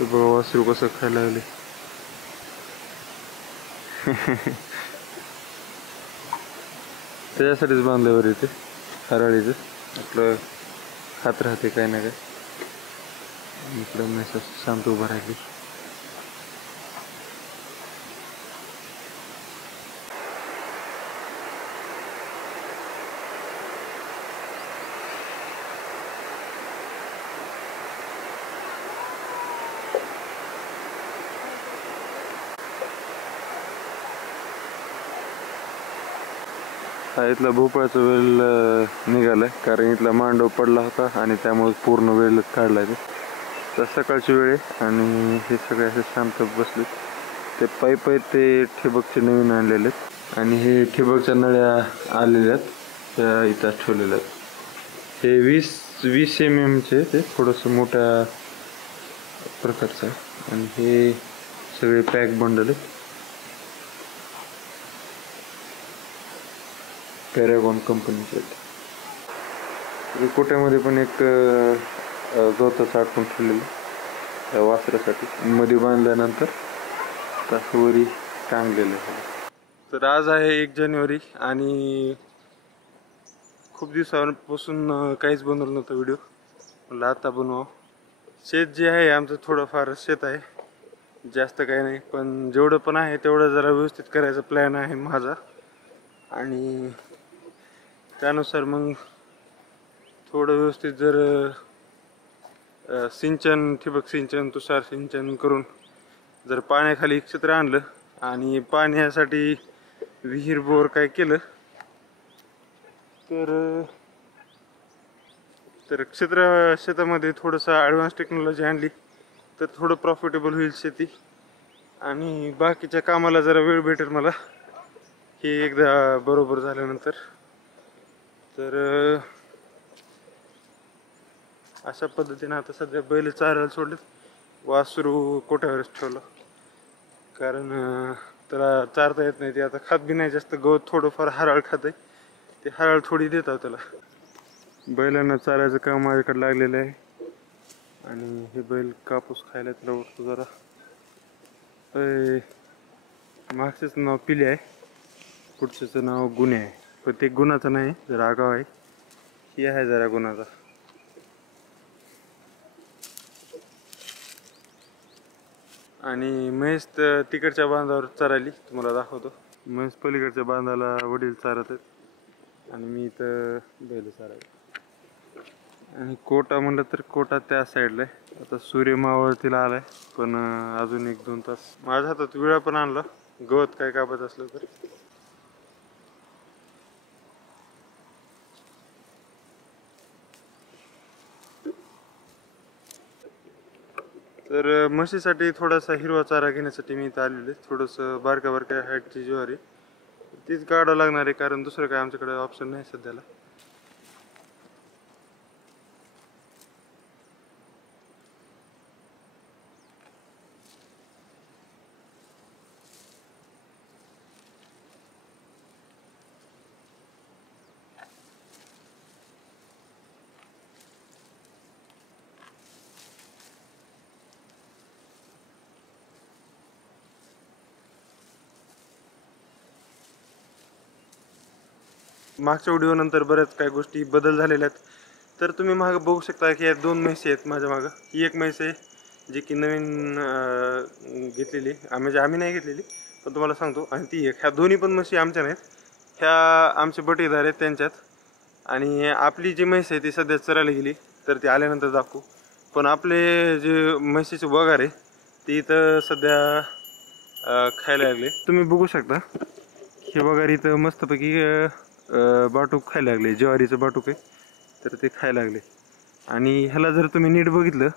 बघा वासरू कसं खायला लागले. त्याच्यासाठीच बांधलं बरं इथे हराळीचं, आपलं खात राहते काय ना काय. इकडं म्हैस शांत उभं राहिली. हा इथला भोपळाचा वेल निघालाय, कारण इथला मांडव पडला होता आणि त्यामुळे पूर्ण वेल काढलाय. तर सकाळची वेळ आहे आणि हे सगळे असे शांत बसले. ते पाईप आहेत ते ठिबकचे नवीन आणलेले आहेत आणि हे ठिबकच्या नळ्या आलेल्या आहेत त्या इथं ठेवलेल्या आहेत. हे 20 mm चे, ते थोडंसं मोठ्या प्रकारचं आहे आणि हे सगळे पॅक बंडल आहेत. पॅरागॉन कंपनीचे आहेत. कोट्यामध्ये पण एक गवत साठवून ठेवलेलं त्या वासरासाठी, मध्ये बांधल्यानंतर तासवरी टांगलेलं आहे. तर आज आहे 1 जानेवारी आणि खूप दिवसांपासून काहीच बनवलं नव्हतं व्हिडिओ. म्हणलं आता बनवा. शेत जे आहे आमचं थोडंफार शेत आहे, जास्त काही नाही, पण जेवढं पण आहे तेवढं जरा व्यवस्थित करायचा प्लॅन आहे माझा. आणि त्यानुसार मग थोडं व्यवस्थित जर सिंचन, ठिबक सिंचन, तुषार सिंचन करून जर पाण्याखाली क्षेत्र आणलं आणि पाण्यासाठी विहीर बोर काय केलं तर शेतामध्ये थोडंसं ॲडव्हान्स टेक्नॉलॉजी आणली तर थोडं प्रॉफिटेबल होईल शेती आणि बाकीच्या कामाला जरा वेळ भेटेल मला, हे एकदा बरोबर झाल्यानंतर. तर अशा पद्धतीने आता सध्या बैल चारायला सोडलेत. वासरू कोठ्यावरच ठेवलं, कारण त्याला चारता येत नाही. ते आता खात बी नाही जास्त, गवत थोडंफार हराळ खाते, ते हराळ थोडी देतात त्याला. बैलांना चारायचं काम माझ्याकडे लागलेलं आहे आणि हे बैल कापूस खायला त्याला उठतो जरा. मागचंच नाव पिले आहे, पुढच्याचं नाव गुन्हे आहे, पण ते गुणाचं नाही, जरा आगाव आहे. हे आहे जरा गुणाचा. आणि म्हैस तिकडच्या बांधावर चरायली, तुम्हाला दाखवतो. म्हैस पलीकडच्या बांधाला वडील चारत आहेत आणि मी इथं बैल चारायला. आणि कोटा म्हणलं तर कोटा त्या साईडला आहे. आता सूर्य मावळतीला आलाय, पण अजून 1-2 तास. माझ्या हातात विळा पण आणला, गवत काय कापत असलं तर. तर म्हशीसाठी थोडासा हिरवा चारा घेण्यासाठी मी इथं आलेलो आहे. थोडंसं बारक्या हाईटची ज्वारी तीच काढावं लागणार आहे, कारण दुसरं काय आमच्याकडे ऑप्शन नाही सध्याला. मागच्या व्हिडिओनंतर बऱ्याच काही गोष्टी बदल झालेल्या आहेत. तर तुम्ही मागं बघू शकता की या 2 म्हशी आहेत माझ्या मागं. ही एक म्हैस आहे जी की नवीन घेतलेली, म्हणजे आम्ही नाही घेतलेली, पण तुम्हाला सांगतो. आणि ती एक, ह्या दोन्ही पण म्हशी आमच्या नाहीत, ह्या आमचे बटेदार आहेत त्यांच्यात. आणि आपली जी म्हैस आहे ती सध्या चरायला गेली, तर ती आल्यानंतर दाखवू. पण आपले जे म्हशीचे वगार आहे ते इथं सध्या खायला लागले. तुम्ही बघू शकता हे वगार इथं मस्तपैकी बाटूक खायला लागले, ज्वारीचं बाटूक आहे, तर ते खायला लागले. आणि ह्याला जर तुम्ही नीट बघितलं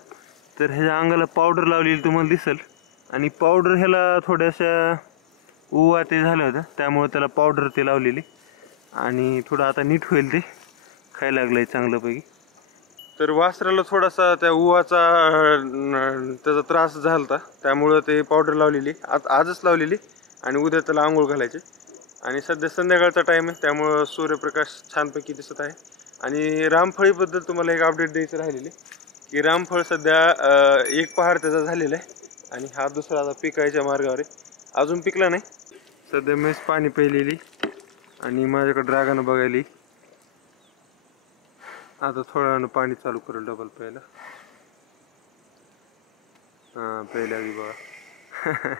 तर ह्याच्या अंगाला पावडर लावलेली तुम्हाला दिसेल. आणि पावडर ह्याला थोड्याशा उवा ते झाल्या होत्या, त्यामुळे त्याला पावडर ते लावलेली. आणि थोडं आता नीट होईल, ते खायला लागलंय चांगल्यापैकी. तर वासराला थोडासा त्या उवाचा त्याचा त्रास झाला होता, त्यामुळं ते पावडर लावलेली आजच लावलेली आणि उद्या त्याला आंघोळ घालायची. आणि सध्या संध्याकाळचा टाईम आहे, त्यामुळं सूर्यप्रकाश छानपैकी दिसत आहे. आणि रामफळीबद्दल तुम्हाला एक अपडेट द्यायची राहिलेली, की रामफळ सध्या एक पहाड त्याचा झालेला आहे आणि हा दुसरा आता पिकायच्या मार्गावर आहे, अजून पिकला नाही. सध्या म्हैस पाणी प्यायलेली आणि माझ्याकडे ड्रॅगन बघायली. आता थोड्या वेळानं पाणी चालू करेल डबल प्यायला. हां प्यायला लागली बघा.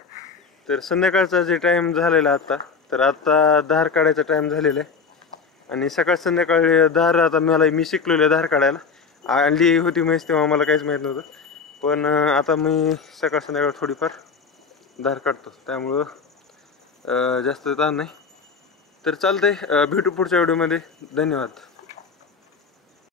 तर संध्याकाळचा जे टाईम झालेला आता, तर आता धार काढायचा टाईम झालेला आहे आणि सकाळ संध्याकाळी धार आता मी शिकलेलो आहे धार काढायला. आणली होती म्हैस तेव्हा मला काहीच माहीत नव्हतं, पण आता मी सकाळ संध्याकाळ थोडीफार धार काढतो, त्यामुळं जास्त ताण नाही. तर चालतंय, भेटू पुढच्या व्हिडिओमध्ये. धन्यवाद.